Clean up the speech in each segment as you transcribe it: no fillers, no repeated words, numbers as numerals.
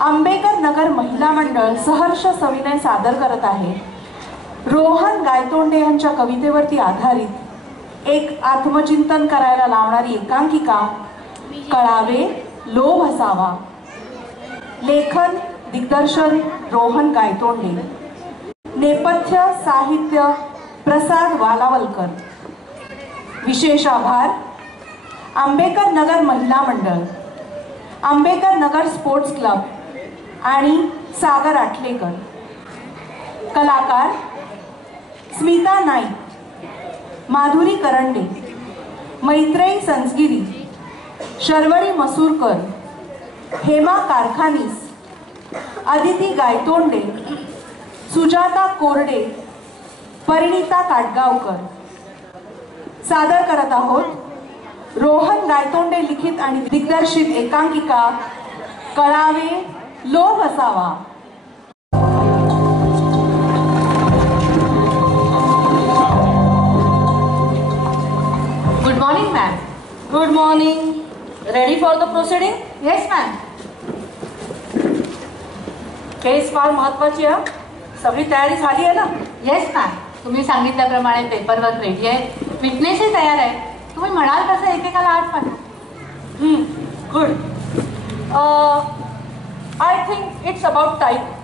आंबेकर नगर महिला मंडळ सहर्ष सविनय सादर करत आहे रोहन गायतोंडे यांच्या कवितेवरती आधारित एक आत्मचिंतन करायला लावणारी एकांकिका कळावे लोभ असावा। लेखन दिग्दर्शन रोहन गायतोंडे, नेपथ्य साहित्य प्रसाद वालावलकर। विशेष आभार आंबेकर नगर महिला मंडळ, आंबेकर नगर स्पोर्ट्स क्लब आणि सागर आठलेकर। कलाकार स्मिता नाईक, माधुरी करंडे, मैत्रेयी संसगिरी, शर्वरी मसूरकर, हेमा कारखानीस, आदिती गायतोंडे, सुजाता कोरडे, परिणिता काटगावकर। सादर करत आहोत रोहन गायतोंडे लिखित आणि दिग्दर्शित एकांकिका कळावे लोभ असावा। Good morning ma'am. Good morning. Ready for the proceeding? Yes ma'am. Case फार महत्वाची आहे, सगळी तयारी झाली आहे ना? येस मॅम, तुम्ही सांगितल्याप्रमाणे पेपरवर्क रेडी आहे, विटनेसही तयार आहे। तुम्ही म्हणाल तसं एकेकाला आठ पण। Good. I think it's about time.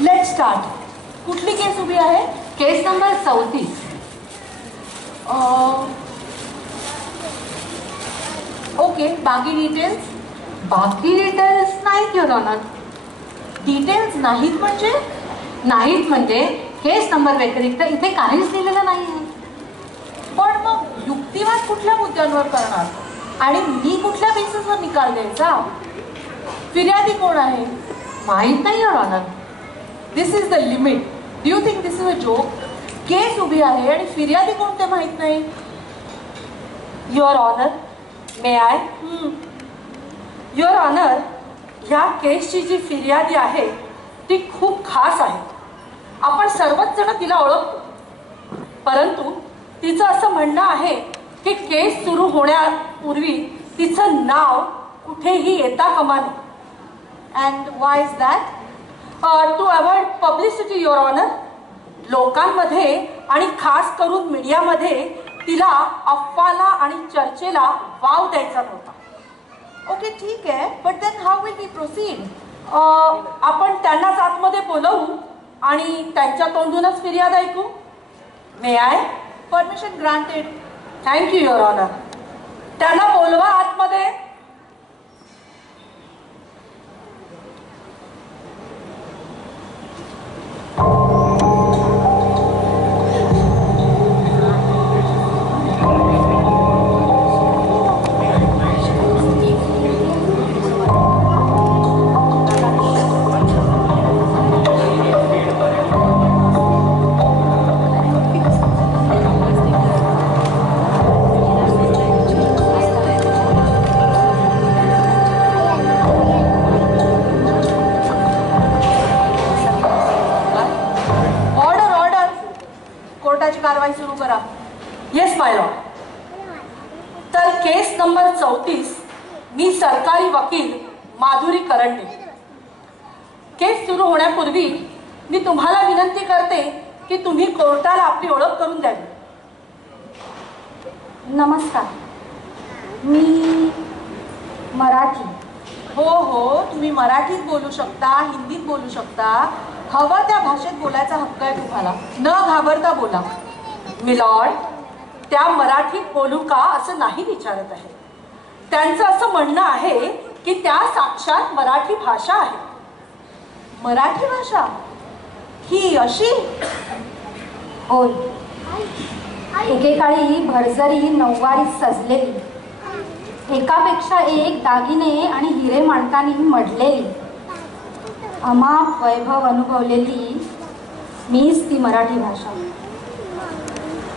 Let's start. कुठली केस उभी आहे? केस नंबर 34। ओके, बाकी डिटेल्स? बाकी डिटेल्स नाहीत युअर ऑनर। डिटेल्स नाहीत म्हणजे? नाहीत म्हणजे केस नंबर व्यतिरिक्त इथे काहीच लिहिलेलं नाही आहे। पण मग युक्तिवाद कुठल्या मुद्द्यांवर करणार आणि मी कुठल्या बेसिसवर निकाल द्यायचा? फिर्यादी कोण आहे? माहीत नाही your honour. This is the limit. Do you think this is a joke? Case उभी आहे आणि फिर्यादी कोणते माहीत नाही? Your honour, may I? Your honour, ह्या केसची जी फिर्यादी आहे ती खूप खास आहे। आपण सर्वच जण तिला ओळखतो, परंतु तिचं असं म्हणणं आहे की केस सुरू होण्यापूर्वी तिचं नाव कुठेही येता कामा नये। And why is that? To avoid publicity your honour. लोकांमध्ये आणि खास करून मीडियामध्ये तिला अफवाला आणि चर्चेला वाव द्यायचा नव्हता। ओके, ठीक आहे, but then how will we proceed? आपण त्यांनाच आतमध्ये बोलवू आणि त्यांच्या तोंडूनच फिर्याद ऐकू। May I? Permission granted. Thank you your honour. त्यांना बोलवा आतमध्ये। कारवाई सुरू करा। Yes my lord. तर केस नंबर 34, मी सरकारी वकील माधुरी करंडे। केस सुरू होण्यापूर्वी मी तुम्हाला विनंती करते की तुम्ही कोर्टाला आपली ओळख करून द्यावी। नमस्कार, मी मराठी। हो हो, तुम्ही मराठीत बोलू शकता, हिंदीत बोलू शकता, हवं त्या भाषेत बोलायचा हक्क आहे तुम्हाला। न घाबरता बोला। मिलॉर्ड, त्या मराठीत बोलू का असं नाही विचारत आहे। त्यांचं असं म्हणणं आहे की त्या साक्षात मराठी भाषा आहे। मराठी भाषा ही अशी? होय, एकेकाळी भरजरी नऊवारीत सजलेली, एकापेक्षा एक दागिने आणि हिरे माणकांनी मढलेली, अमाप वैभव अनुभवलेली मीच ती मराठी भाषा।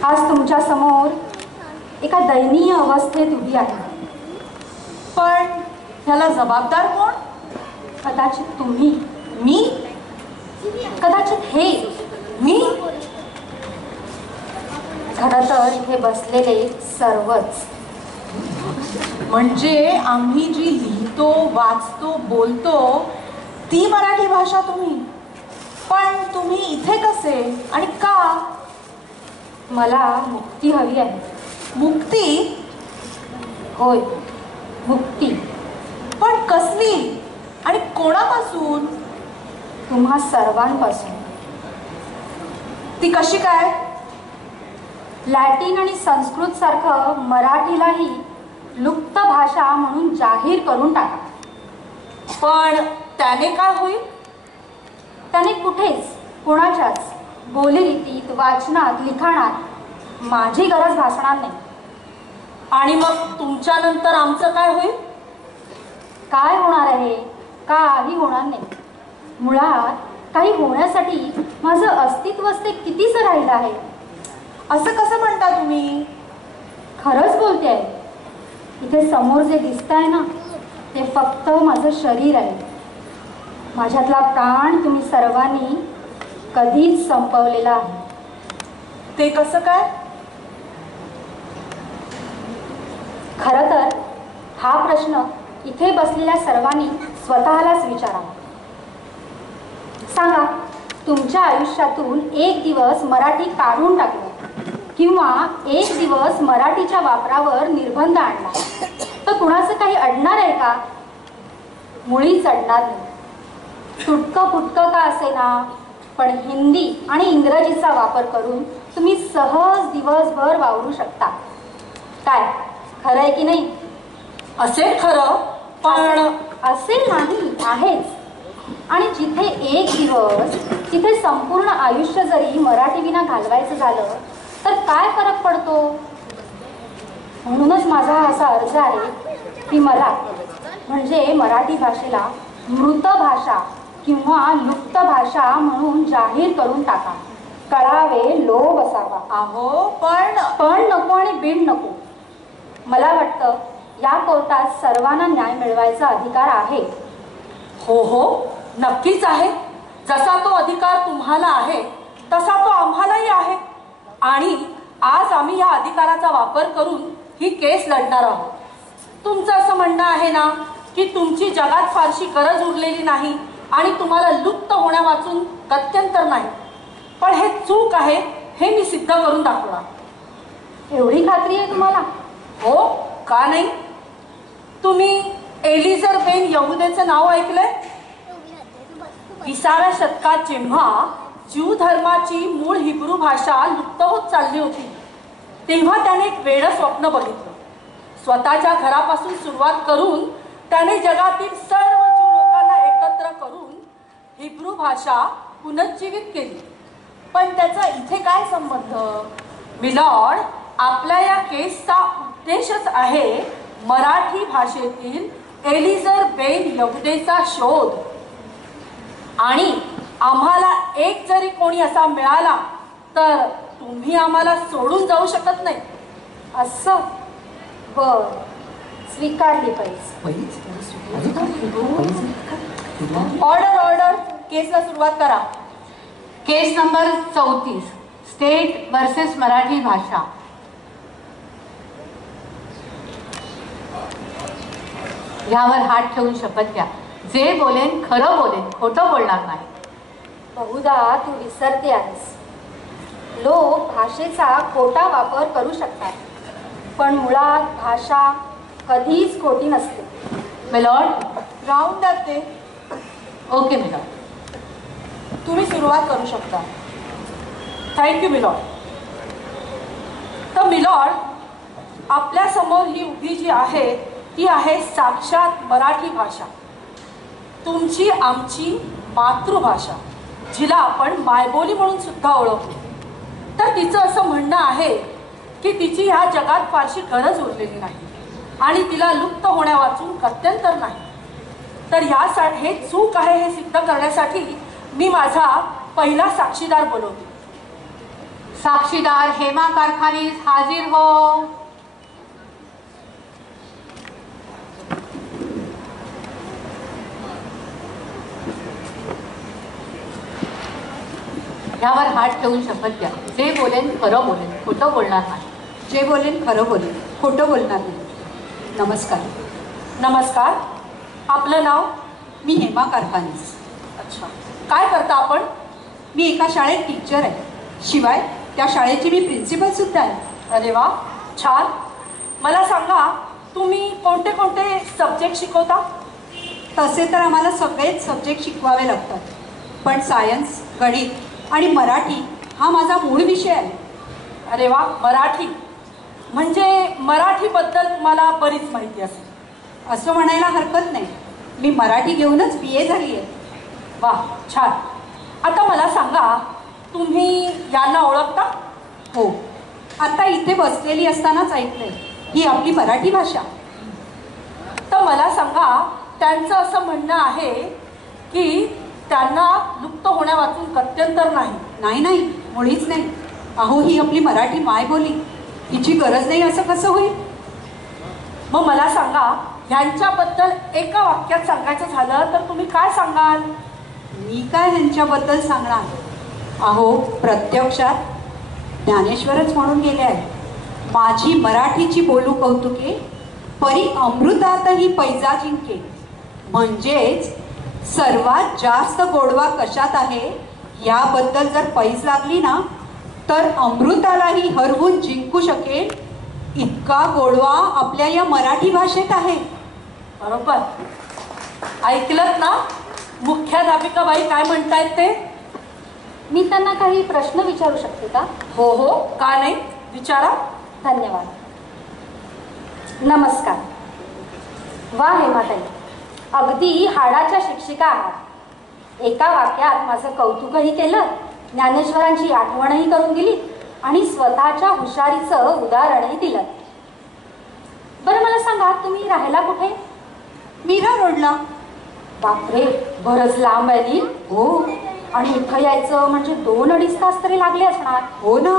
आज तुमच्या समोर एका दयनीय अवस्थेत उभी आहे. पण ह्याला जबाबदार कोण? कदाचित तुम्ही, मी? कदाचित हे मी? खरं तर इथे बसलेले सर्वच. म्हणजे आम्ही जी लिहितो, वाचतो, बोलतो ती मराठी भाषा तुम्ही. पण तुम्ही इथे कसे आणि का? मला मुक्ती हवी आहे. मुक्ती? होय, मुक्ती. पण कसली आणि कोणापासून? तुम्हा सर्वांपासून. ती कशी काय? लॅटिन आणि संस्कृत सारखं मराठीलाही लुप्त भाषा म्हणून जाहीर करून टाका. पण त्याने काय होईल? त्याने कुठेच कोणाच्याच बोलीरीतीत, वाचनात, लिखाणात माझी गरज भासणार नाही. आणि मग तुमच्यानंतर आमचं काय होईल? काय होणार आहे? काही होणार नाही. मुळात काही होण्यासाठी माझं अस्तित्वच ते कितीसं राहिलं आहे. असं कसं म्हणता तुम्ही? खरंच बोलते आहे. इथे समोर जे दिसतंय ना, ते फक्त माझं शरीर आहे. माझ्यातला प्राण तुम्ही सर्वांनी कधीच संपवलेला आहे. ते कसं काय? खरं तर हा प्रश्न इथे बसलेल्या सर्वांनी स्वतःलाच विचारावा. सांगा, तुमच्या आयुष्यातून एक दिवस मराठी काढून टाकलं किंवा एक दिवस मराठीच्या वापरावर निर्बंध आणला तर कुणाचं काही अडणार आहे का? मुळीच अडणार नाही. तुटकं फुटकं का असेना, पण हिंदी आणि इंग्रजीचा वापर करून तुम्ही सहज दिवसभर वावरू शकता. काय खरं आहे की नाही? असेल खरं, पण असेल नाही, आहेच. आणि जिथे एक दिवस, तिथे संपूर्ण आयुष्य जरी मराठी विना घालवायचं झालं तर काय फरक पडतो? म्हणूनच माझा असा अर्ज आहे की मला, म्हणजे मराठी भाषेला मृत भाषा किंवा लुप्त भाषा म्हणून जाहीर करून टाका. कळावे, लोभ असावा. अहो, पण नको आणि बीड नको. मला वाटतं या कोर्टात सर्वांना न्याय मिळवायचा अधिकार आहे. हो हो, नक्कीच आहे. जसा तो अधिकार तुम्हाला आहे तसा तो आम्हालाही आहे. आणि आज आम्ही या अधिकाराचा वापर करून ही केस लढणार आहोत. तुमचं असं म्हणणं आहे ना की तुमची जगात फारशी गरज उरलेली नाही आणि तुम्हाला लुप्त होण्यावाचून गत्यंतर नाही. पण हे चूक आहे हे मी सिद्ध करून दाखवणार. एवढी खात्री आहे तुम्हाला? हो, का नाही? तुम्ही एलिझर बेन यहुदेचं नाव ऐकलंय? 20व्या शतकात जेव्हा ज्यू धर्माची मूळ हिब्रू भाषा लुप्त होत चालली होती तेव्हा त्याने एक वेडं स्वप्न बघितलं. स्वतःच्या घरापासून सुरुवात करून त्याने जगातील सर्व ज्यू लोकांना एकत्र करून हिब्रू भाषा पुनर्जीवित केली. पण त्याचा इथे काय संबंध? मिलॉर्ड, आपल्या या केसचा उद्देशच आहे मराठी भाषेतील एलिझर बेन यहुदेचा शोध. आणि आम्हाला एक जरी कोणी असा मिळाला तर तुम्ही आम्हाला सोडून जाऊ शकत नाही. असं? बर, स्वीकारली पाहिजे. ऑर्डर ऑर्डर, केसला सुरुवात करा. केस नंबर 34, स्टेट वर्सेस मराठी भाषा. ह्यावर हात ठेवून शपथ घ्या. जे बोलेन खरं बोलेन, खोटं बोलणार नाही. बहुधा तू विसरते आहेस. लोक भाषेचा खोटा वापर करू शकतात, पण मुळात भाषा कधीच खोटी नसते. मिलॉर्ड, राहून द्या ते. ओके मिलॉर्ड, तुम्ही सुरुवात करू शकता. Thank you milord. तर मिलॉर्ड, आपल्या समोर ही उभी जी आहे ती आहे साक्षात मराठी भाषा, तुमची आमची मातृभाषा, जिला आपण मायबोली म्हणून सुद्धा ओळखतो. तर तिचं असं म्हणणं आहे की तिची ह्या जगात फारशी गरज उरलेली नाही आणि तिला लुप्त होण्यावाचून गत्यंतर नाही. तर हे चूक आहे हे सिद्ध करण्यासाठी मी माझा पहिला साक्षीदार बोलवते. साक्षीदार हेमा कारखानीस हाजीर हो. ह्यावर हात ठेवून शपथ द्या. जे बोलेन खरं बोलेन, खोटं बोलणार नाही. जे बोलेन खरं बोलेन, खोटं बोलणार नाही. नमस्कार. नमस्कार. आपलं नाव? मी हेमा कारखानीस. अच्छा. काय करता आपण? मी एका शाळेत टीचर आहे. शिवाय त्या शाळेची मी प्रिन्सिपल सुद्धा आहे. अरे वा, छान. मला सांगा, तुम्ही कोणते कोणते सब्जेक्ट शिकवता? तसे तर आम्हाला सगळेच सब्जेक्ट शिकवावे लागतात, पण सायन्स, गणित आणि मराठी हा माझा मूळ विषय आहे. अरे वा, मराठी. म्हणजे मराठीबद्दल तुम्हाला बरीच माहिती असेल. असं म्हणायला हरकत नाही. मी मराठी घेऊनच BA झाली आहे. वा, छान. आता मला सांगा, तुम्ही यांना ओळखता? हो, आता इथे बसलेली असतानाच ऐकलंय. ही आपली मराठी भाषा. तर मला सांगा, त्यांचं असं म्हणणं आहे की त्यांना लुप्त होण्यावाचून गत्यंतर नाही. नाही नाही, मुळीच नाही. अहो, ही आपली मराठी मायबोली. हिची गरज नाही असं कसं होईल? मग मला सांगा, ह्यांच्याबद्दल एका वाक्यात सांगायचं झालं तर तुम्ही काय सांगाल? मी काय ह्यांच्याबद्दल सांगणार? अहो, प्रत्यक्षात ज्ञानेश्वरच म्हणून गेले आहे, माझी मराठीची बोलू कौतुके परी अमृतातही पैजा जिंके. म्हणजेच सर्वात जास्त गोडवा कशात आहे याबद्दल जर पैज लागली ना, तर अमृतालाही हरवून जिंकू शकेल इतका गोडवा आपल्या या मराठी भाषेत आहे. बरोबर. ऐकलत ना मुख्याध्यापिकाबाई काय म्हणतायत ते? मी त्यांना काही प्रश्न विचारू शकते का? हो हो, का नाही, विचारा. धन्यवाद. नमस्कार. वा हेमाताई, अगदी हाडाच्या शिक्षिका आहात. एका वाक्यात माझं कौतुकही केलं, ज्ञानेश्वरांची आठवणही करून दिली आणि स्वतःच्या हुशारीचं उदाहरणही दिलं. बरं मला सांगा, तुम्ही राहायला कुठे? मीरा रोडला. बापरे, बरंच लांब आहे नी. हो, आणि इथं यायचं म्हणजे 2-2.5 तास तरी लागले असणार. हो ना.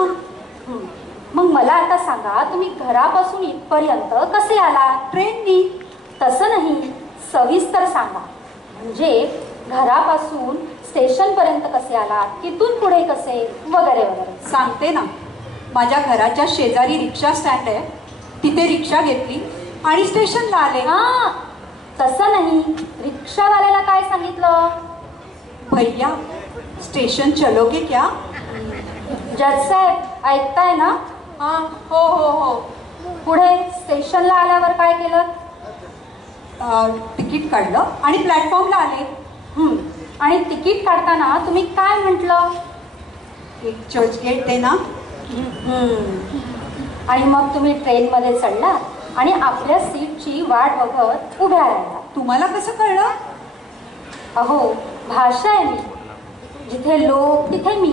मग मला आता सांगा, तुम्ही घरापासून इथपर्यंत कसे आला? ट्रेननी. तसं नाही, सविस्तर सांगा. म्हणजे घरापासून स्टेशनपर्यंत कसे आला, तिथून पुढे कसे, वगैरे वगैरे. सांगते ना. माझ्या घराच्या शेजारी रिक्षा स्टँड आहे, तिथे रिक्षा घेतली आणि स्टेशनला आले. हा, तसं नाही, रिक्षावाल्याला काय सांगितलं? भैया, स्टेशन चलोगे क्या? जज साहेब, ऐकताय ना? हां, हो हो हो. पुढे स्टेशनला आल्यावर काय केलं? तिकीट काढलं आणि प्लॅटफॉर्मला आले. आणि तिकीट काढताना तुम्ही काय म्हटलं? एक चर्चगेट दे ना. आणि मग तुम्ही ट्रेनमध्ये चढला आणि आपल्या सीटची वाट बघत उभ्या राहिला. तुम्हाला कसं कळलं? अहो, भाषा आहे मी. जिथे लोक तिथे मी.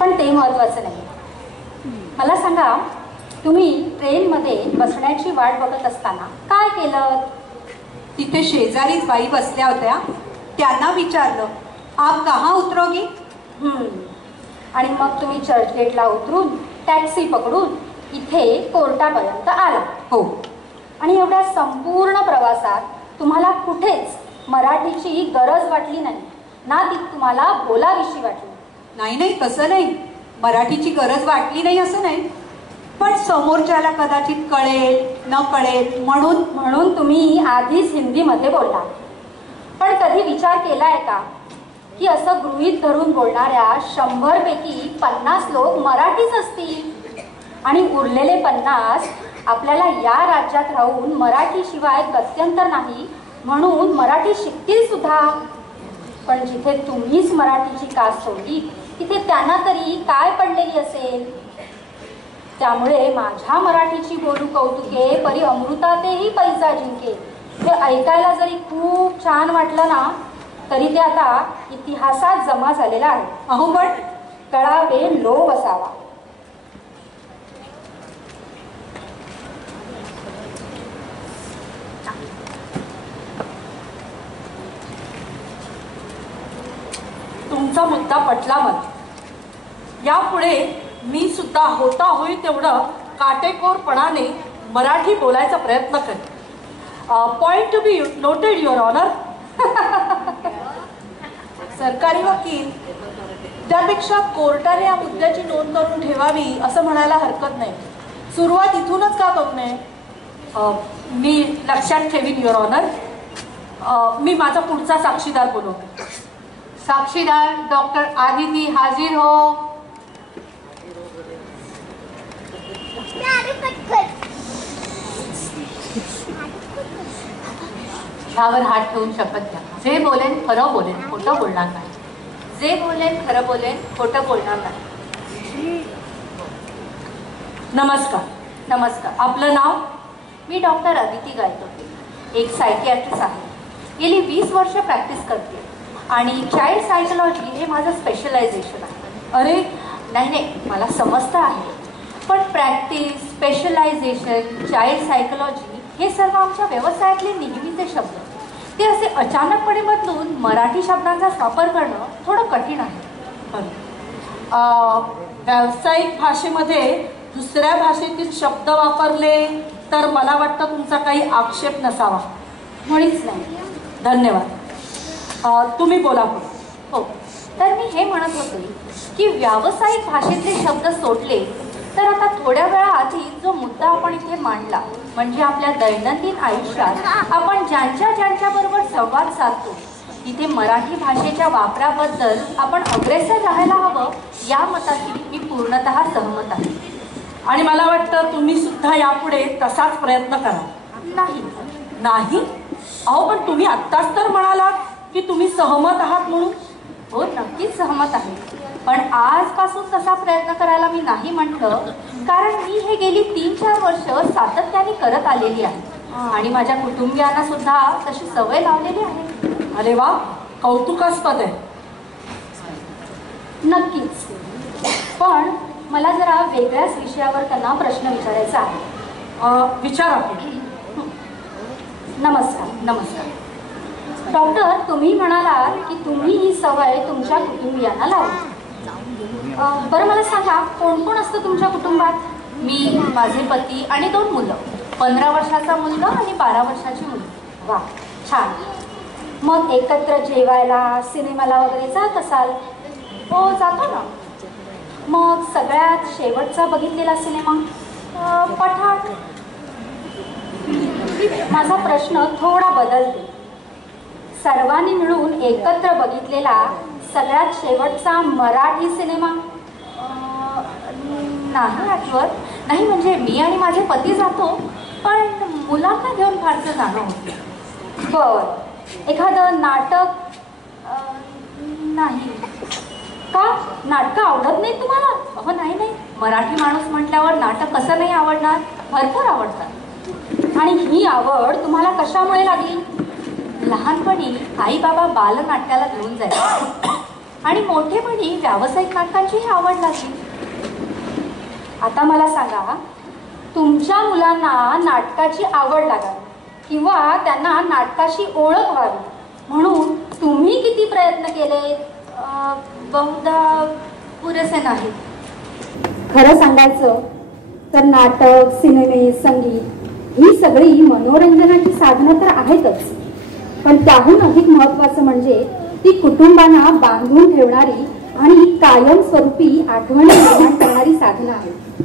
पण ते महत्वाचं नाही. मला सांगा, तुम्ही ट्रेनमध्ये बसण्याची वाट बघत असताना काय केलं? तिथे शेजारीच बाई बसल्या होत्या, त्यांना विचारलं, आप कहाँ उतरोगी? आणि मग तुम्ही चर्चगेटला उतरून टॅक्सी पकडून इथे कोर्टापर्यंत आला. हो. आणि एवढ्या संपूर्ण प्रवासात तुम्हाला कुठेच मराठीची गरज वाटली नाही ना, ती तुम्हाला बोलाविषयी वाटली? नाही नाही, तसं नाही. मराठीची गरज वाटली नाही असं नाही, पण समोरच्याला कदाचित कळेल न कळेल म्हणून तुम्ही आधीच हिंदीमध्ये बोलला. पण कधी विचार केलाय का की असं गृहीत धरून बोलणाऱ्या 100 पैकी 50 लोक मराठीच असतील आणि उरलेले 50 आपल्याला या राज्यात राहून मराठीशिवाय गत्यंतर नाही म्हणून मराठी शिकतील सुद्धा. पण जिथे तुम्हीच मराठीची कास सोडली तिथे त्यांना तरी काय पडलेली असेल? त्यामुळे माझ्या मराठीची बोलू कौतुके परी अमृतातेही पैजा जिंके हे ऐकायला जरी खूप छान वाटलं ना, तरी ते आता इतिहासात जमा झालेलं आहे. अहो, पण कळावे लोभ असावा. तुमचा मुद्दा पटला मला. यापुढे मी सुद्धा होता होईल तेवढं काटेकोरपणाने मराठी बोलायचा प्रयत्न करेन. Point to be noted your honour. सरकारी वकील त्यापेक्षा कोर्टाने या मुद्द्याची नोंद करून ठेवावी असं म्हणायला हरकत नाही. सुरुवात इथूनच का करू नये? मी लक्षात ठेवीन युअर ऑनर. मी माझा पुढचा साक्षीदार बोलवते. साक्षीदार डॉक्टर आदिती हाजीर हो. ह्यावर हात ठेवून शपथ घ्या. जे बोलेन खरं बोलेन, खोटं बोलणार नाही. जे बोलेन खरं बोलेन, खोटं बोलणार नाही. नमस्कार. नमस्कार. आपलं नाव? मी डॉक्टर आदिती गायतोडे, एक सायकियाट्रिस्ट आहे. गेली 20 वर्ष प्रॅक्टिस करते आणि चाइल्ड सायकोलॉजी हे माझं स्पेशलायझेशन आहे. अरे नाही, मला समजतं आहे, पण प्रॅक्टिस, स्पेशलायझेशन, चाइल्ड सायकोलॉजी हे सर्व आमच्या व्यवसायातले नेहमीचे शब्द. ते असे अचानकपणे बदलून मराठी शब्दांचा वापर करणं थोडं कठीण आहे. व्यावसायिक भाषेमध्ये दुसऱ्या भाषेतील शब्द वापरले तर मला वाटतं तुमचा काही आक्षेप नसावा. मुळीच नाही. धन्यवाद. तुम्ही बोला. हो, तर मी हे म्हणत होते की व्यावसायिक भाषेतले शब्द सोडले तर आता थोड्या वेळाआधी जो मुद्दा आपण इथे मांडला, म्हणजे आपल्या दैनंदिन आयुष्यात आपण ज्यांच्या बरोबर संवाद साधतो तिथे मराठी भाषेच्या वापराबद्दल आपण अग्रेसर राहायला हवं, या मताशी मी पूर्णतः सहमत आहे. आणि मला वाटतं तुम्ही सुद्धा यापुढे तसाच प्रयत्न करा. नाही? अहो, पण तुम्ही आत्ताच तर म्हणालात की तुम्ही सहमत आहात म्हणून. हो, नक्कीच सहमत आहे, पण आजपासून तसा प्रयत्न करायला मी नाही म्हटलं, कारण मी हे गेली 3-4 वर्ष सातत्याने करत आलेली आहे आणि माझ्या कुटुंबियांना सुद्धा तशी सवय लावलेली आहे. अरे वा, कौतुकास्पद आहे. नक्कीच, पण मला जरा वेगळ्याच विषयावर त्यांना प्रश्न विचारायचा आहे. विचारा. नमस्कार. डॉक्टर, तुम्ही म्हणालात की तुम्ही ही सवय तुमच्या कुटुंबियांना लावली. बरं, मला सांगा, कोण कोण असतं तुमच्या कुटुंबात? मी, माझे पती आणि 2 मुलं. 15 वर्षाचा मुलगा आणि 12 वर्षाची मुलगी. वा, छान. मग एकत्र जेवायला, सिनेमाला वगैरे जात असाल? हो, जातो ना. मग सगळ्यात शेवटचा बघितलेला सिनेमा? पठाण. माझा प्रश्न थोडा बदलते. सर्वांनी मिळून एकत्र बघितलेला सगळ्यात शेवटचा मराठी सिनेमा? नाही आठवत. नाही, म्हणजे मी आणि माझे पती जातो, पण मुलांना घेऊन फारसं जाणं होतं. बरं, एखादं नाटक? नाही. का? नाटकं आवडत नाही तुम्हाला? अहो नाही, मराठी माणूस म्हटल्यावर नाटक कसं नाही आवडणार? भरपूर आवडतात. आणि ही आवड तुम्हाला कशामुळे लागली? लहानपणी आई बाबा बालनाट्याला घेऊन जायचे आणि मोठेपणी व्यावसायिक नाटकांचीही आवड लागली. आता मला सांगा, तुमच्या मुलांना नाटकाची आवड लागावी किंवा त्यांना नाटकाशी ओळख व्हावी म्हणून तुम्ही किती प्रयत्न केले? बहुधा पुरेसे नाही. खरं सांगायचं तर नाटक, सिनेमे, संगीत ही सगळी मनोरंजनाची साधनं तर आहेतच, पण त्याहून अधिक महत्त्वाचं म्हणजे ती कुटुंबांना बांधून ठेवणारी आणि कायमस्वरूपी आठवणी निर्माण करणारी साधनं आहेत.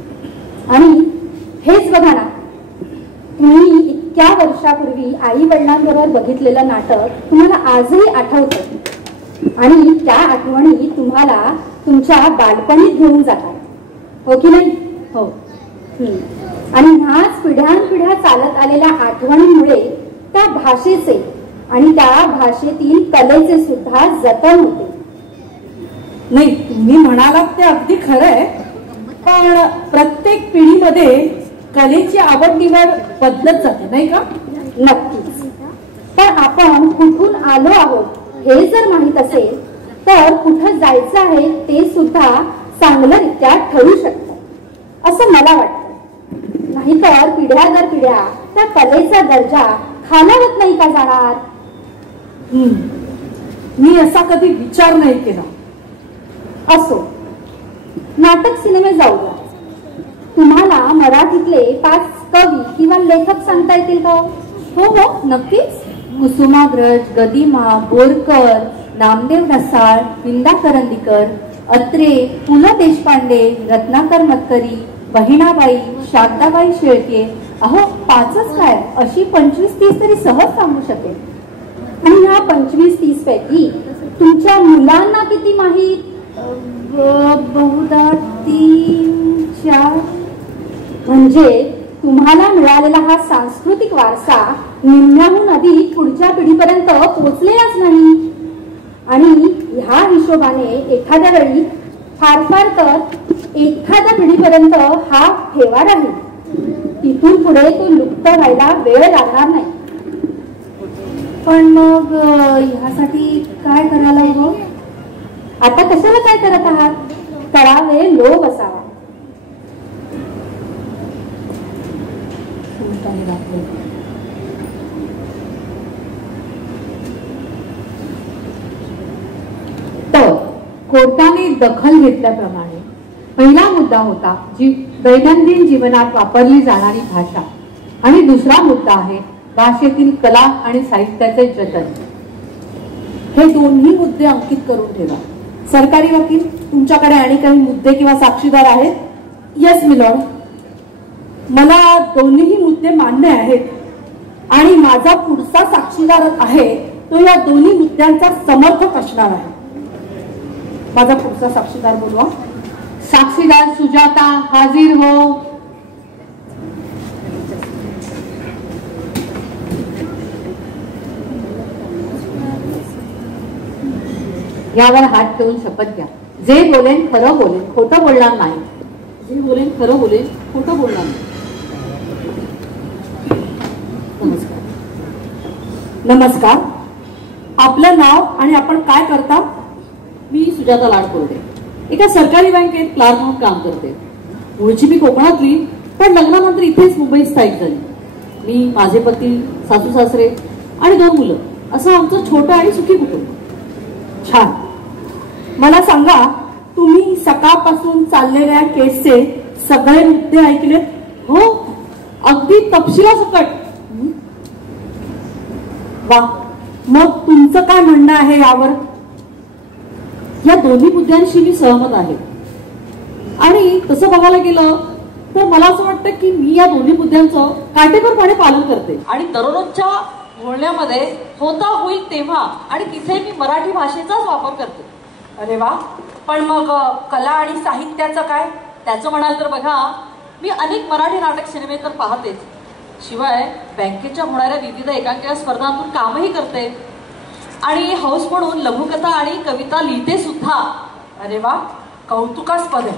आणि हेच बघा ना, तुम्ही इतक्या वर्षापूर्वी आई वडिलांबरोबर बघितलेलं नाटक तुम्हाला आजही आठवतं आणि त्या आठवणी तुम्हाला तुमच्या बालपणीत घेऊन जातात, हो की नाही? हो. आणि ह्याच पिढ्यानपिढ्या चालत आलेल्या आठवणींमुळे त्या भाषेचे आणि त्या भाषेतील कलेचे सुद्धा जतन होते. नाही, तुम्ही म्हणालात ते अगदी खरं आहे, पण प्रत्येक पिढीमध्ये कलेची आवड निवड बदलत जाते, नाही का? नक्कीच. पण आपण कुठून आलो आहोत हे जर माहीत असेल तर कुठं जायचं आहे ते सुद्धा चांगलंरित्या ठरू शकतं असं मला वाटतं. नाहीतर पिढ्या दर पिढ्या त्या कलेचा दर्जा खालावत नाही का जाणार? मी असा कधी विचार नाही केला. असो, नाटक सिनेमे जाऊ द्या, तुम्हाला मराठीतले 5 कवी किंवा लेखक सांगता येतील का? हो हो नक्कीच. कुसुमाग्रज, गदिमा, बोरकर, नामदेव ढसाळ, विंदा करंदीकर, अत्रे, पु ल देशपांडे, रत्नाकर मतकरी, बहिणाबाई, शारदाबाई शेळके. अहो 5च काय, अशी 25-30 तरी सहज सांगू शकेल. आणि ह्या 25-30 पैकी तुमच्या मुलांना किती माहीत? बहुधा 3-4. म्हणजे तुम्हाला मिळालेला हा सांस्कृतिक वारसा निम्म्याहून अधिक पुढच्या पिढीपर्यंत पोहोचलेलाच नाही. आणि ह्या हिशोबाने एखाद्या वेळी फार तर एखाद्या पिढीपर्यंत हा ठेवा राहील. तिथून पुढे तो लुप्त व्हायला वेळ लागणार नाही. पण मग ह्यासाठी काय करायला हवं? आता कशाला काय करत आहात? करावे लोभ असावा. तर कोर्टाने दखल घेतल्याप्रमाणे पहिला मुद्दा होता जी दैनंदिन जीवनात वापरली जाणारी भाषा, आणि दुसरा मुद्दा आहे भाषेतील कला आणि साहित्याचे जतन. हे दोन्ही मुद्दे अंकित करून ठेवा. सरकारी वकील, तुमच्याकडे आणि काही मुद्दे किंवा साक्षीदार आहेत? येस मिलॉर्ड, मला दोन्हीही मुद्दे मान्य आहेत आणि माझा पुढचा साक्षीदार आहे तो या दोन्ही मुद्द्यांचा समर्थक असणार आहे. माझा पुढचा साक्षीदार बोलवा. साक्षीदार सुजाता हाजीर हो. यावर हात ठेवून शपथ घ्या. जे बोलेन खरं बोलेन, खोटं बोलणार नाही. जे बोलेन खरं बोलेन, खोटं बोलणार नाही. नमस्कार. नमस्कार. आपलं नाव आणि आपण काय करता? मी सुजाता लाडकोरडे, एका सरकारी बँकेत क्लार्क म्हणून काम करते. मूळची मी कोकणातली, पण लग्नानंतर इथेच मुंबईत स्थायिक झाली. मी, माझे पती, सासू सासरे आणि 2 मुलं असं आमचं छोटं आणि सुखी कुटुंब. छान. मला सांगा, तुम्ही सकाळपासून चाललेल्या केसचे सगळे मुद्दे ऐकलेत? हो, अगदी तपशिलासकट. वा, मग तुमचं काय म्हणणं आहे यावर? या दोन्ही मुद्द्यांशी मी सहमत आहे. आणि तसं बघायला गेलं तर मला असं वाटतं की मी या दोन्ही मुद्द्यांचं काटेकोरपणे पालन करते. आणि दररोजच्या बोलण्यामध्ये होता होईल तेव्हा आणि तिथे मी मराठी भाषेचाच वापर करते. अरे वा. पण मग कला आणि साहित्याचं काय? त्याचं म्हणाल तर बघा, मी अनेक मराठी नाटक सिनेमे तर पाहतेच, शिवाय बँकेच्या होणाऱ्या विविध एकांकिका स्पर्धांतून कामही करते आणि हौस म्हणून लघुकथा आणि कविता लिहिते सुद्धा. अरे वा, कौतुकास्पद आहे.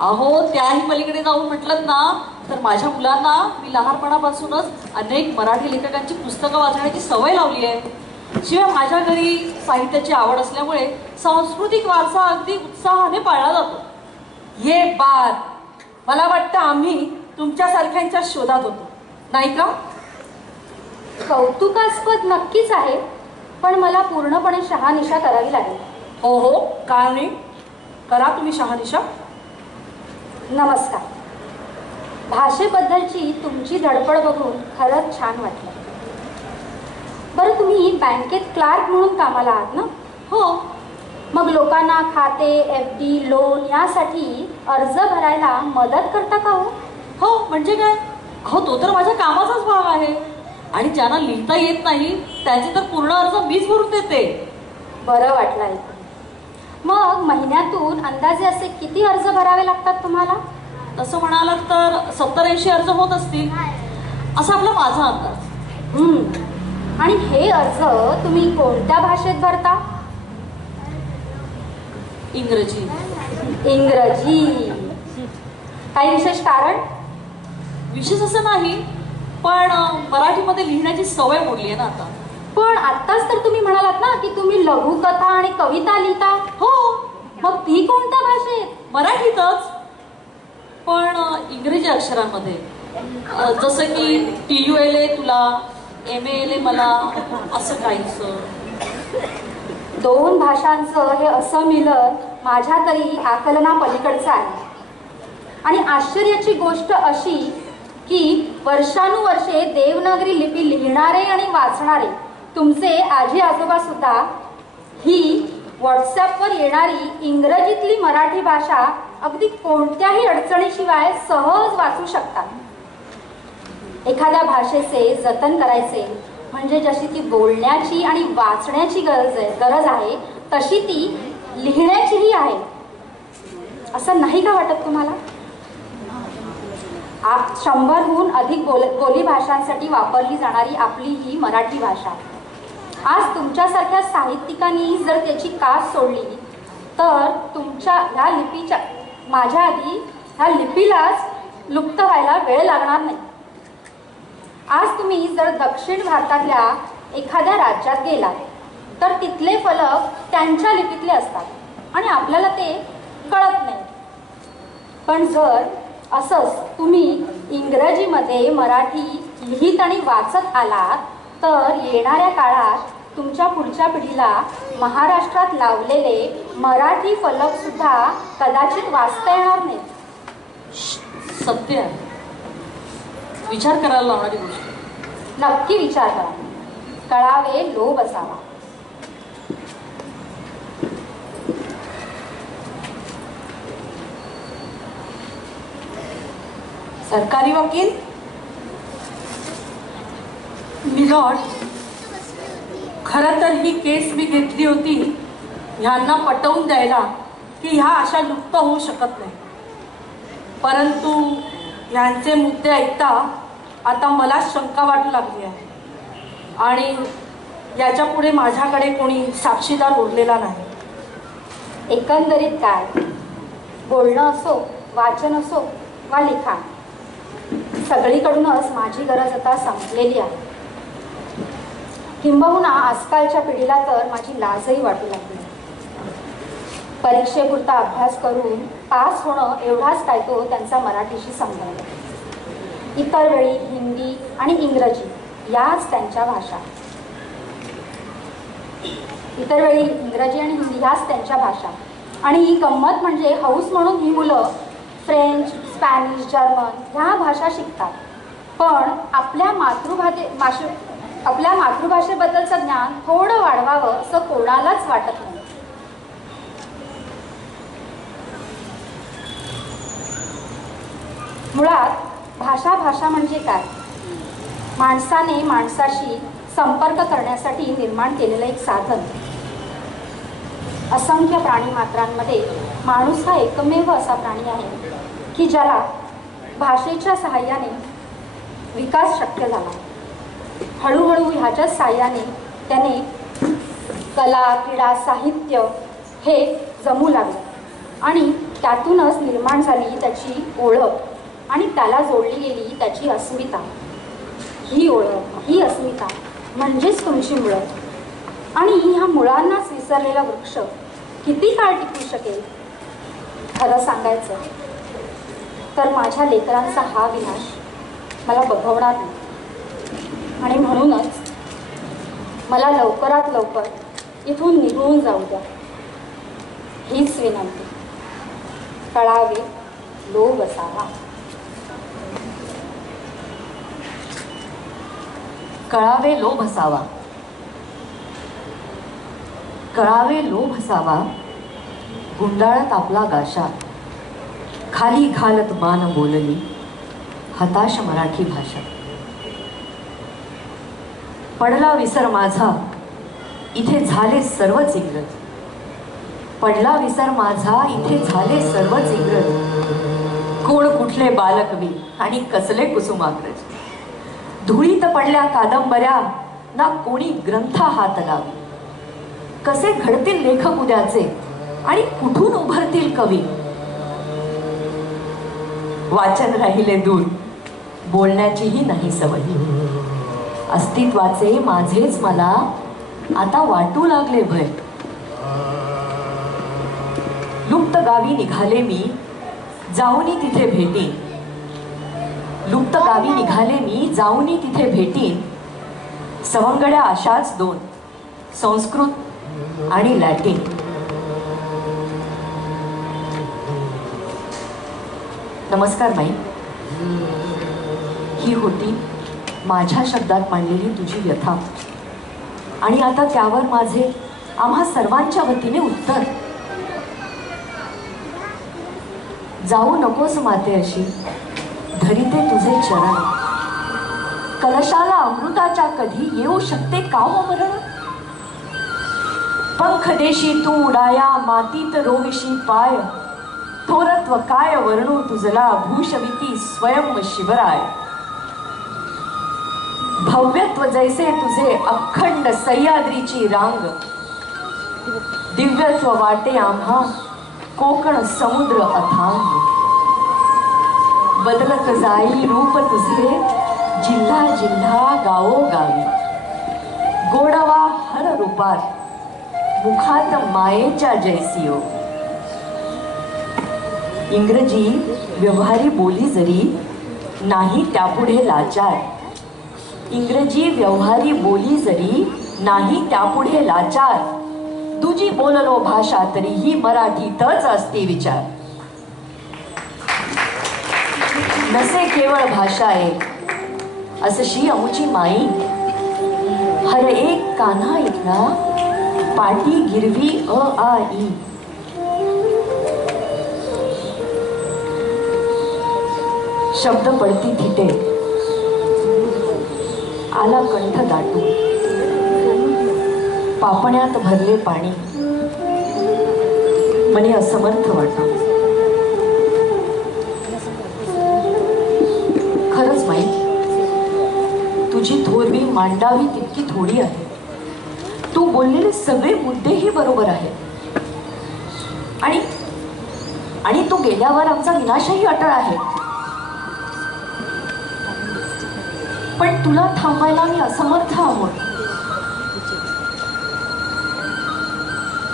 अहो, त्याही पलीकडे जाऊन म्हटलं ना तर माझ्या मुलांना मी लहानपणापासूनच अनेक मराठी लेखकांची पुस्तकं वाचण्याची सवय लावली आहे. शिवाय माझ्या घरी साहित्याची आवड असल्यामुळे सांस्कृतिक वारसा अगदी उत्साहाने पाळला जातो. ये बात, मला वाटतं आम्ही तुमच्यासारख्यांच्या शोधात होतो, नाही का? कौतुकास्पद नक्कीच आहे, पण मला पूर्णपणे शहानिशा करावी लागेल. हो हो, का नाही? करा तुम्ही शहानिशा. नमस्कार. भाषेबद्दलची तुमची धडपड बघून खरंच छान वाटलं. बरं, तुम्ही बँकेत क्लार्क म्हणून कामाला आहात ना? हो. मग लोकांना खाते, FD, लोन यासाठी अर्ज भरायला मदत करता का हो? हो, म्हणजे काय? हो, तो तर माझ्या कामाचाच भाग आहे. आणि ज्यांना लिहिता येत नाही त्यांचे तर पूर्ण अर्ज मीच भरून देते. बरं वाटलं ऐकून. मग महिन्यातून अंदाजे असे किती अर्ज भरावे लागतात तुम्हाला? तसं म्हणालात तर 70-80 अर्ज होत असतील, असा आपला माझा अंदाज. आणि हे अर्ज तुम्ही कोणत्या भाषेत भरता? इंग्रजी. इंग्रजी. काही विशेष कारण? विशेष असं नाही, पण मराठीमध्ये लिहिण्याची सवय मोडली आहे ना आता. पण आत्ताच तर तुम्ही म्हणालात ना की तुम्ही लघुकथा आणि कविता लिहिता. हो. मग ती कोणत्या भाषेत? मराठीतच, पण इंग्रजी अक्षरांमध्ये. जसं की TULA तुला, MALA मला, असं काहीच. 2 भाषांचं हे असं मिलन माझ्या तरी आकलना पलीकडचं आहे. आणि आश्चर्याची गोष्ट अशी की वर्षानुवर्षे देवनागरी लिपी लिहिणारे आणि वाचणारे तुमचे आजी आजोबा सुद्धा ही व्हॉट्सॲपवर येणारी इंग्रजीतली मराठी भाषा अगदी कोणत्याही अडचणीशिवाय सहज वाचू शकतात. एखाद्या भाषेचे जतन करायचे म्हणजे जशी ती बोलण्याची आणि वाचण्याची गरज आहे तशी ती लिहिण्याचीही आहे. असं नाही का वाटत तुम्हाला? 100हून अधिक बोली भाषांसाठी वापरली जाणारी आपली ही मराठी भाषा आज तुमच्यासारख्या साहित्यिकांनी जर त्याची कास सोडली तर तुमच्या ह्या लिपीच्या माझ्या आधी ह्या लिपीलाच लुप्त व्हायला वेळ लागणार नाही. आज तुम्ही जर दक्षिण भारतातल्या एखाद्या राज्यात गेलात तर तिथले फलक त्यांच्या लिपीतले असतात आणि आपल्याला ते कळत नाही. पण जर असंच तुम्ही इंग्रजीमध्ये मराठी लिहित आणि वाचत आलात तर येणाऱ्या काळात तुमच्या पुढच्या पिढीला महाराष्ट्रात लावलेले मराठी फलक सुद्धा कदाचित वाचता येणार नाही. सत्य आहे. विचार करायला लावणारी गोष्ट. नक्की विचार करा. कळावे लोभ असावा. सरकारी वकील मिलॉर्ड, खरं तर ही केस मी घेतली होती ह्यांना पटवून द्यायला की ह्या अशा लुप्त होऊ शकत नाही. परंतु ह्यांचे मुद्दे ऐकता आता मला शंका वाटू लागली आहे आणि याच्या पुढे माझ्याकडे कोणी साक्षीदार उरलेला नाही. एकंदरीत काय बोलणं असो, वाचन असो वा लिखाण, सगळीकडूनच माझी गरज आता संपलेली आहे. किंबहुना आजकालच्या पिढीला तर माझी लाजही वाटू लागली. परीक्षेपुरता अभ्यास करून पास होणं एवढाच काय तो त्यांचा मराठीशी संबंध. इतर वेळी हिंदी आणि इंग्रजी याच त्यांच्या भाषा. इतर वेळी इंग्रजी आणि हिंदी ह्याच त्यांच्या भाषा. आणि ही गंमत म्हणजे हौस म्हणून ही मुलं फ्रेंच, स्पॅनिश, जर्मन ह्या भाषा शिकतात. पण आपल्या मातृभाषेबद्दलचं ज्ञान थोडं वाढवावं असं कोणालाच वाटत नाही. मुळात भाषा म्हणजे काय? माणसाने माणसाशी संपर्क करण्यासाठी निर्माण केलेलं एक साधन. असंख्य प्राणीमात्रांमध्ये माणूस हा एकमेव असा प्राणी आहे की ज्याला भाषेच्या सहाय्याने विकास शक्य झाला. हळूहळू ह्याच्याच सहाय्याने त्याने कला, क्रीडा, साहित्य हे जमू लागले आणि त्यातूनच निर्माण झाली त्याची ओळख आणि त्याला जोडली गेली त्याची अस्मिता. ही ओळख, ही अस्मिता म्हणजेच तुमची मुळं. आणि ह्या मुळांनाच विसरलेला वृक्ष किती काळ टिकू शकेल? खरं सांगायचं तर माझ्या लेकरांचा हा विनाश मला बघवणार नाही. आणि म्हणूनच मला लवकरात लवकर इथून निघून जाऊ द्या हीच विनंती. कळावे लोभ असावा. कळावे लोभ असावा. कळावे लोभ असावा. गुंडाळत आपला गाशा, खाली घालत मान बोलली हताश मराठी भाषा. पडला विसर माझा इथे झाले सर्वच इंग्रज. पडला विसर माझा इथे झाले सर्वच इंग्रज. कोण कुठले बालकवी आणि कसले कुसुमाग्रज. धुळीत पडल्या कादंबऱ्या ना कोणी ग्रंथ हात लावी. कसे घडतील लेखक उद्याचे आणि कुठून उभरतील कवी. वाचन राहिले दूर, बोलण्याचीही नाही सवय. अस्तित्वाचे माझेच मला आता वाटू लागले भय. लुप्त गावी निघाले मी जाऊनी तिथे भेटीन. लुप्त गावी निघाले मी जाऊनी तिथे भेटीन. सवंगड्या अशाच दोन, संस्कृत आणि लॅटिन. नमस्कार माई. ही होती माझ्या शब्दात मांडलेली तुझी व्यथा, आणि आता त्यावर माझे आम्हा सर्वांच्या वतीने उत्तर. जाऊ नकोस माते अशी, धरिते तुझे चरण. कलशाला अमृताच्या कधी येऊ शकते का हो मरण. पंख देशी तू उडाया, मातीत रोविशी पाय. थोरत्व काय वर्णू तुझला, भूषविती स्वयं शिवराय. भव्यत्व जैसे तुझे अखंड सह्याद्रीची रांग. दिव्यत्व वाटे आम्हा कोकण समुद्र अथांग. बदलत जाई रूप तुझे जिल्हा जिल्हा गावोगावी. गोडवा हर रूपात मुखात मायेच्या जैसियो. इंग्रजी व्यवहारी बोली जरी नाही त्यापुढे लाचार. इंग्रजी व्यवहारी बोली जरी नाही त्यापुढे लाचार. तुझी बोललो भाषा तरीही मराठीतच असते विचार. नसे केवळ भाषा एक असशी अमुची माई. हर एक कान्हा इथला पाटी गिरवी अ आ ई. शब्द पडती थिटे आला कंठ दाटू. पापण्यात भरले पाणी मने असमर्थ वाटू. खरंच माहित तुझी थोरवी मांडावी तितकी थोडी आहे. तू बोललेले सगळे मुद्देही बरोबर आहेत, आणि तू गेल्यावर आमचा विनाशही अटळ आहे. पण तुला थांबवायला मी असमर्थ आहोत.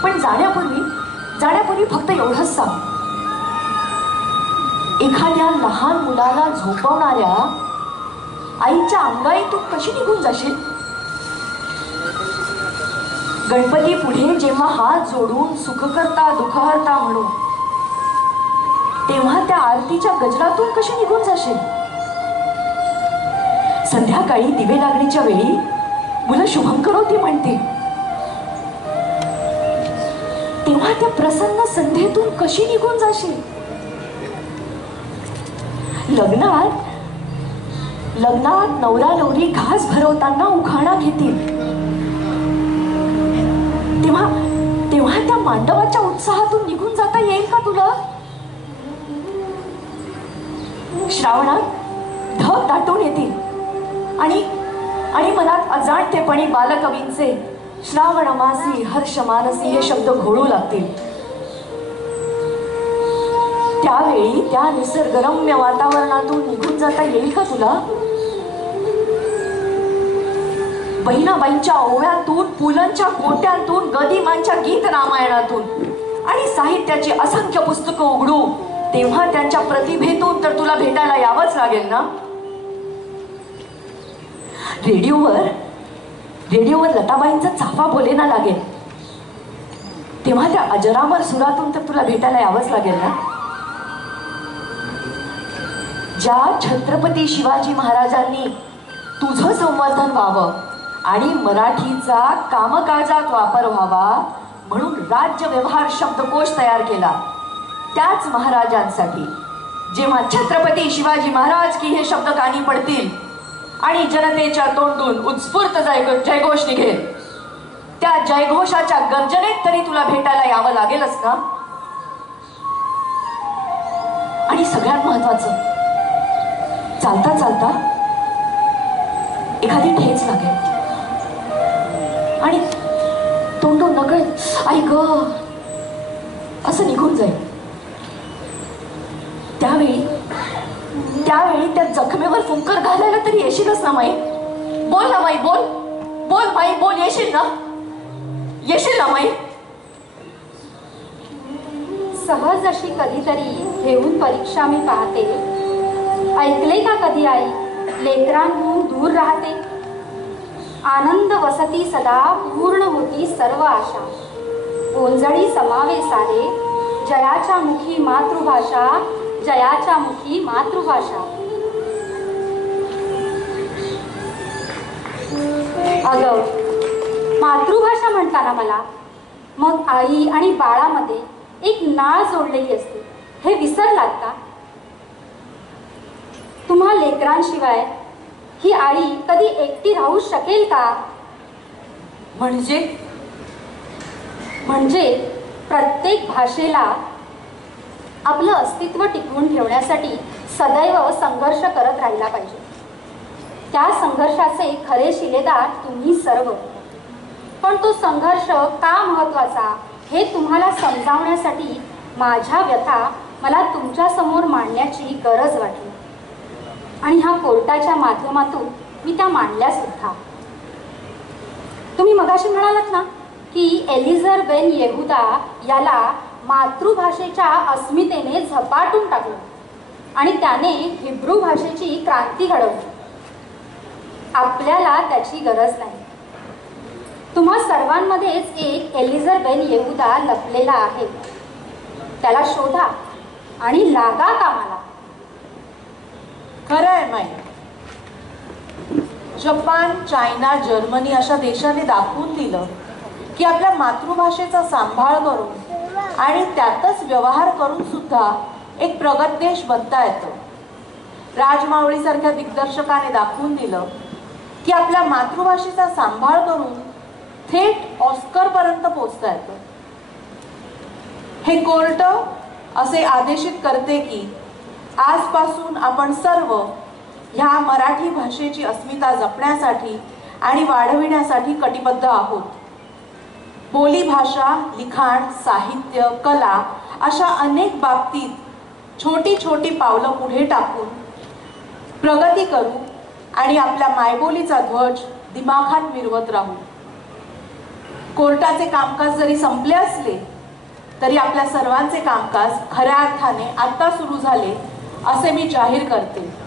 पण जाण्यापूर्वी फक्त एवढंच सांग. एखाद्या लहान मुलाला झोपवणाऱ्या आईच्या अंगाईतून कशी निघून जाशील. गणपती पुढे जेव्हा हात जोडून सुखकर्ता दुःखहर्ता म्हणू, तेव्हा त्या आरतीच्या गजरातून कशी निघून जाशील. संध्याकाळी दिवे लागण्याच्या वेळी मुलं शुभंकरोती म्हणतील, तेव्हा त्या प्रसन्न संध्येतून कशी निघून जाशील. लग्नात नवरा नवरी घास भरवताना उखाणा घेतील, तेव्हा त्या मांडवाच्या उत्साहातून निघून जाता येईल का तुला. श्रावणात ढग दाटून येतील आणि मनात अजाणतेपणी बालकवींचे श्रावण मासी हर्ष मानसी हे शब्द घोळू लागतील. त्यावेळी त्या निसर्गरम्य वातावरणातून निघून जाता येईल का तुला. बहिणाबाईंच्या ओव्यातून, पुलंच्या कोट्यांतून, गदिमांच्या गीत रामायणातून आणि साहित्याची असंख्य पुस्तकं उघडू, तेव्हा त्यांच्या प्रतिभेतून तर तुला भेटायला यावंच लागेल ना. रेडिओवर लताबाईंचा चाफा बोलेना लागेल, तेव्हा त्या अजरामर सुरातून तर तुला भेटायला यावंच लागेल ना. ज्या छत्रपती शिवाजी महाराजांनी तुझं संवर्धन व्हावं आणि मराठीचा कामकाजात वापर व्हावा म्हणून राज्य व्यवहार शब्दकोश तयार केला, त्याच महाराजांसाठी जेव्हा छत्रपती शिवाजी महाराज की हे शब्द कानी पडतील आणि जनतेच्या तोंडून उत्स्फूर्त जयघोष निघेल, त्या जयघोषाच्या गर्जनेत तरी तुला भेटायला यावं लागेलच ना. आणि सगळ्यात महत्वाचं, चालता चालता एखादी ठेच लागेल आणि तोंडून नकळत आई ग असं निघून जाईल. त्यावेळी त्या जखमेवर फुंकर घालायला तरी येशीलच ना माई. बोल ना माई, बोल माई, बोल. येशील ना माई. सहज अशी कधीतरी घेऊन परीक्षा मी पाहते. ऐकले का कधी आई लेकरांहून दूर राहते. आनंद वसती सदा, पूर्ण होती सर्व आशा. ओंजळी समावे सारे, जयाच्या मुखी मातृभाषा जयाच्या मुखी मातृभाषा. अगं, मातृभाषा म्हणताना मला मग आई आणि बाळामध्ये एक नाळ जोडलेली असते हे विसरलात का? तुम्हा लेकरांशिवाय ही आई कधी एकटी राहू शकेल का? म्हणजे प्रत्येक भाषेला आपलं अस्तित्व टिकवून ठेवण्यासाठी सदैव संघर्ष करत राहिला पाहिजे. त्या संघर्षाचे खरे शिलेदार तुम्ही सर्व. पण तो संघर्ष का महत्वाचा हे तुम्हाला समजावण्यासाठी माझ्या व्यथा मला तुमच्या समोर मांडण्याची गरज वाटली आणि ह्या कोर्टाच्या माध्यमातून मी त्या मांडल्या सुद्धा. तुम्ही मगाशी म्हणालात ना की एलिझर बेन येहुदा याला मातृभाषेच्या अस्मितेने झपाटून टाकलं आणि त्याने हिब्रू भाषेची क्रांती घडवली. आपल्याला त्याची गरज नाही. तुम्हा सर्वांमध्येच एक एलिझर बेन येहुदा लपलेला आहे. त्याला शोधा आणि लागा कामाला. खरं आहे माई. जपान, चायना, जर्मनी अशा देशाने दाखवून दिलं की आपल्या मातृभाषेचा सांभाळ करून आणि त्यातच व्यवहार करून सुद्धा एक प्रगत देश बनता येतं. राजमावळीसारख्या दिग्दर्शकाने दाखवून दिलं की आपल्या मातृभाषेचा सांभाळ करून थेट ऑस्करपर्यंत पोहोचता येतं. हे कोर्ट असे आदेशित करते की आजपासून आपण सर्व ह्या मराठी भाषेची अस्मिता जपण्यासाठी आणि वाढविण्यासाठी कटिबद्ध आहोत. बोली भाषा, लिखाण, साहित्य, कला अशा अनेक बाबतीत छोटी छोटी पावलं पुढे टाकून प्रगती करू आणि आपल्या मायबोलीचा ध्वज दिमाखात मिरवत राहू. कोर्टाचे कामकाज जरी संपले असले तरी आपल्या सर्वांचे कामकाज खऱ्या अर्थाने आता सुरू झाले असे मी जाहीर करते.